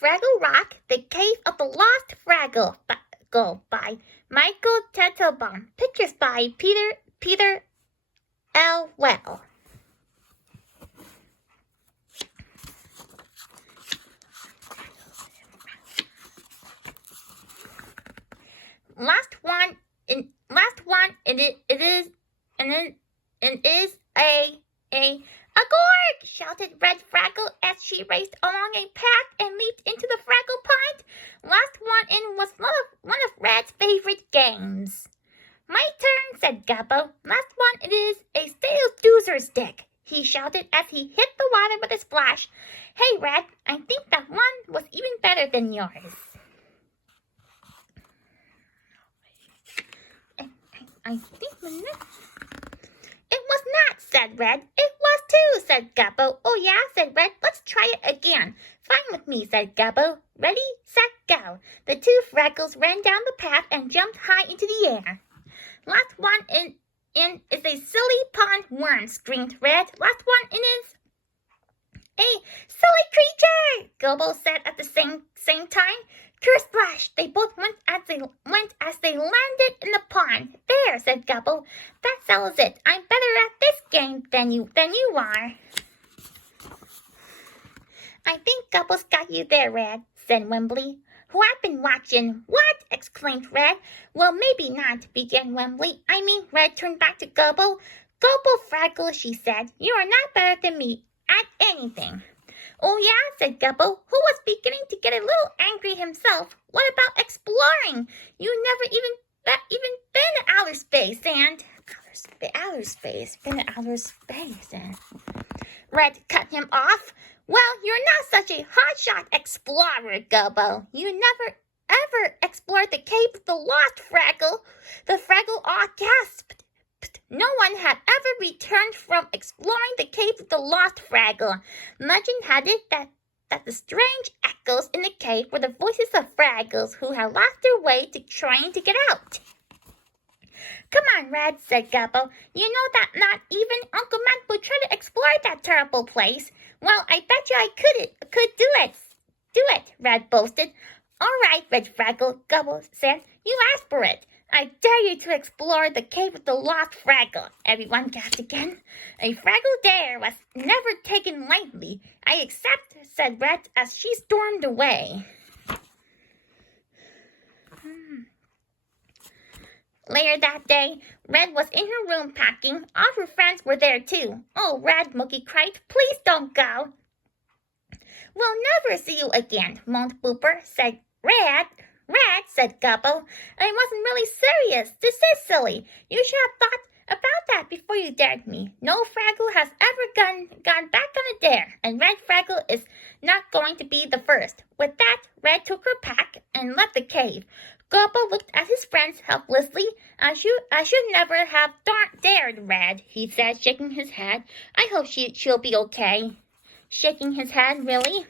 Fraggle Rock, The Cave of the Lost Fraggle by Michael Tettelbaum. Pictures by Peter L. Well. Last one. It is a gorg! Shouted Red Fraggle as she raced along a path and leaped into the Fraggle pond. Last one in was one of Red's favorite games. My turn, said Gobbo. Last one it is a stale doozer stick, he shouted as he hit the water with a splash. Hey, Red, I think that one was even better than yours. I think it was not, said Red. It was too, said Gobbo. Oh yeah, said Red. Let's try it again. Fine with me, said Gobbo. Ready, set, go. The two Fraggles ran down the path and jumped high into the air. Last one in is a silly pond worm, screamed Red. Last one in is a silly creature, Gobbo said at the same time. Kersplash! They both went as they landed in the pond. There, said Gobbo. That settles it. I'm better at this game than you are. I think Gobbo's got you there, Red, said Wembley, who had been watching. What? Exclaimed Red. Well, maybe not, began Wembley. I mean, Red turned back to Gobbo. Gobbo Fraggle, she said. You are not better than me at anything. Oh yeah, said Gobbo, who was beginning to get a little angry himself. What about exploring? You never even been to outer space and Red cut him off. Well, you're not such a hotshot explorer, Gobbo. You never ever explored the cave of the lost Fraggle. The Fraggle all gasped. No one had ever returned from exploring the cave of the lost Fraggle. Legend had it that the strange echoes in the cave were the voices of Fraggles who had lost their way to trying to get out. Come on, Red, said Gobbo. You know that not even Uncle Matt would try to explore that terrible place. Well, I bet you I could do it, Red boasted. All right, Red Fraggle, Gobbo said. You asked for it. I dare you to explore the cave of the lost Fraggle. Everyone gasped again. A Fraggle dare was never taken lightly. I accept, said Red as she stormed away. Later that day, Red was in her room packing. All her friends were there too. Oh, Red, Mookie cried, please don't go. We'll never see you again, moaned Booper, said Red, said Gobbo. I wasn't really serious. This is silly. You should have thought about that before you dared me. No Fraggle has ever gone back on a dare, and Red Fraggle is not going to be the first. With that, Red took her pack and left the cave. Gobbo looked at his friends helplessly. I should never have dared, Red, he said, shaking his head. I hope she'll be okay. Shaking his head, really?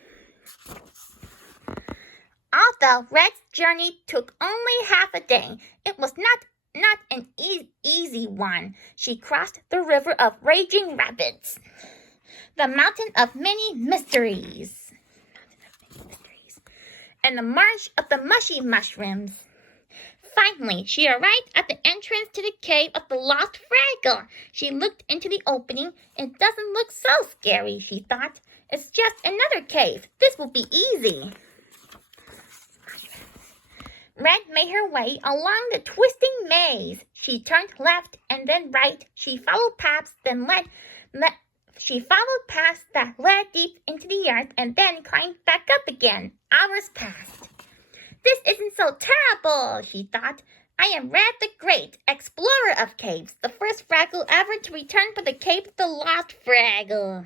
Although Red's journey took only half a day, it was not an easy one. She crossed the river of raging rapids, the mountain of many mysteries, and the marsh of the mushy mushrooms. Finally, she arrived at the entrance to the cave of the lost Fraggle. She looked into the opening. It doesn't look so scary, she thought. It's just another cave. This will be easy. Red made her way along the twisting maze. She turned left and then right. She followed paths that led deep into the earth and then climbed back up again. Hours passed. This isn't so terrible, she thought. I am Red the Great, explorer of caves, the first Fraggle ever to return for the cave of the lost Fraggle.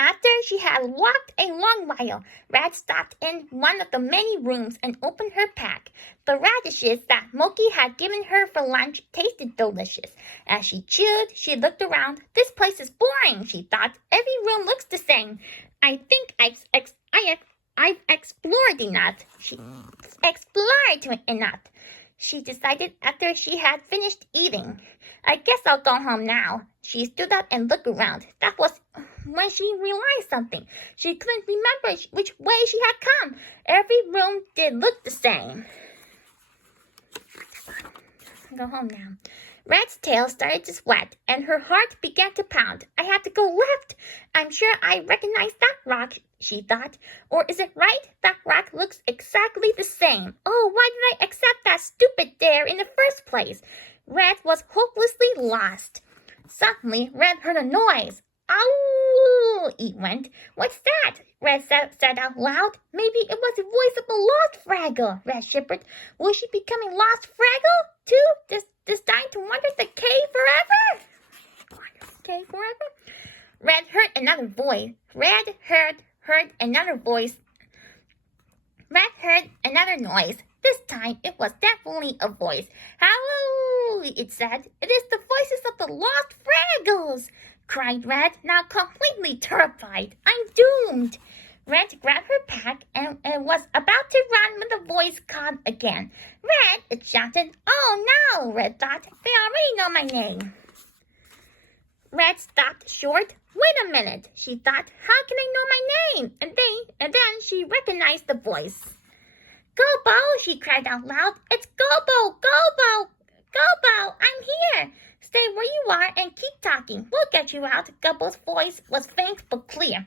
After she had walked a long while, Red stopped in one of the many rooms and opened her pack. The radishes that Moki had given her for lunch tasted delicious. As she chewed, she looked around. This place is boring, she thought. Every room looks the same. I think I've explored enough. She decided after she had finished eating. I guess I'll go home now. She stood up and looked around. That was when she realized something. She couldn't remember which way she had come. Every room did look the same. Go home now. Red's tail started to sweat, and her heart began to pound. I have to go left. I'm sure I recognize that rock, she thought. Or is it right? That rock looks exactly the same. Oh, why did I accept that stupid dare in the first place? Red was hopelessly lost. Suddenly, Red heard a noise. Ow! It went. What's that? Red said out loud. Maybe it was the voice of a lost Fraggle, Red shivered. Will she be becoming lost Fraggle, too? This time to wander the cave forever? Wander the cave forever? Red heard another voice. Red heard another voice. Red heard another noise. This time it was definitely a voice. Hello, it said. It is the voices of the lost Fraggles, cried Red, now completely terrified. I'm doomed. Red grabbed her pack and was about to run when the voice called again. Red, it shouted. Oh no, Red thought. They already know my name. Red stopped short. Wait a minute, she thought. How can they know my name? And then she recognized the voice. Gobo, she cried out loud. It's Gobo, Gobo, Gobo, I'm here. Stay where you are and keep talking. We'll get you out. Gobo's voice was faint but clear.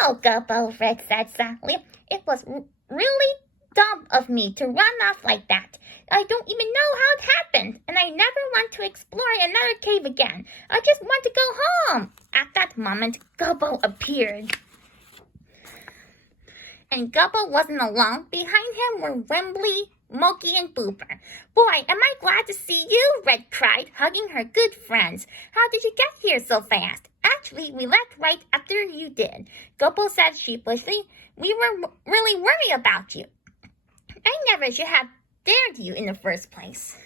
No, Gobo, Red said sadly. It was really dumb of me to run off like that. I don't even know how it happened, and I never want to explore another cave again. I just want to go home. At that moment, Gobo appeared. And Gobbo wasn't alone. Behind him were Wembley, Moki, and Booper. Boy, am I glad to see you, Red cried, hugging her good friends. How did you get here so fast? Actually, we left right after you did, Gobbo said sheepishly. We were really worried about you. I never should have dared you in the first place.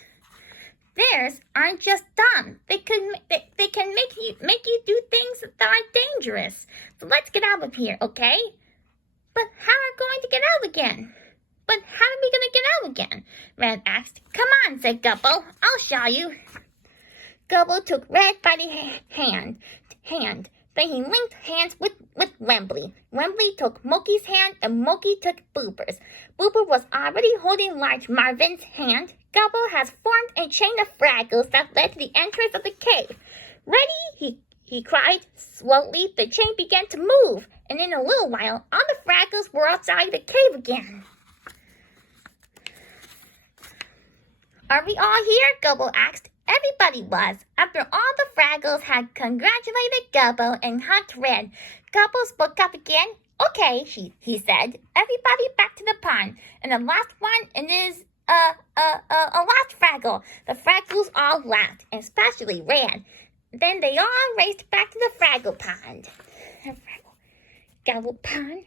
Bears aren't just dumb. They can make you do things that are dangerous. So let's get out of here, okay? But how are we going to get out again? But how are we going to get out again? Red asked. Come on, said Gobbo. I'll show you. Gobbo took Red by the hand. Then he linked hands with Wembley. Wembley took Moki's hand and Moki took Booper's. Booper was already holding large Marvin's hand. Gobbo has formed a chain of Fraggles that led to the entrance of the cave. Ready? He cried. Slowly, the chain began to move, and in a little while, all the Fraggles were outside the cave again. Are we all here? Gobbo asked. Everybody was. After all the Fraggles had congratulated Gobbo and hugged Red, Gobbo spoke up again. Okay, he said. Everybody back to the pond. And the last one is a lost Fraggle. The Fraggles all laughed, especially Red. Then they all raced back to the Fraggle pond. Fraggle pond.